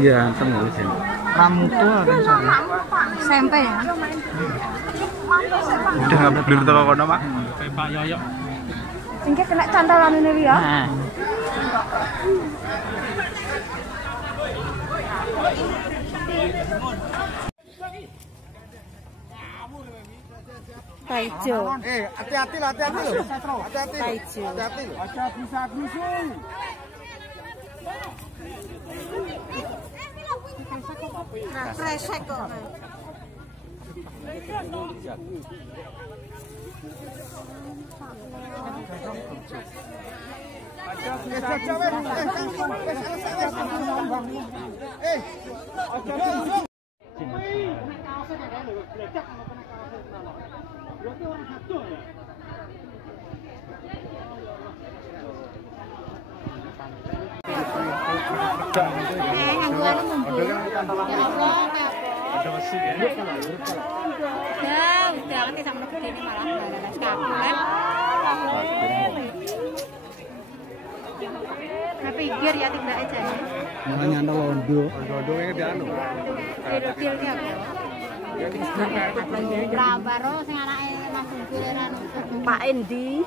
Iya, temu sih. Ramuto ada SMP ya. Udah nggak beli toko kono, Mak. Pak Yoyo. Singke kena cantolan ini ya. Taijo. Hati-hati loh, hati-hati loh. Hati-hati. Taijo. Hati-hati loh. Ada bisa-bisa. Kresek kok. Ada besi ya. Ya, udah kan tidak menurut ini malah balanas kaku kan. Tapi pikir ya tidak aja nih. Makanya anda londo. Londo ini dia anu. Detailnya apa? Brambaro sing anake Mas Bungkir Pak Endi.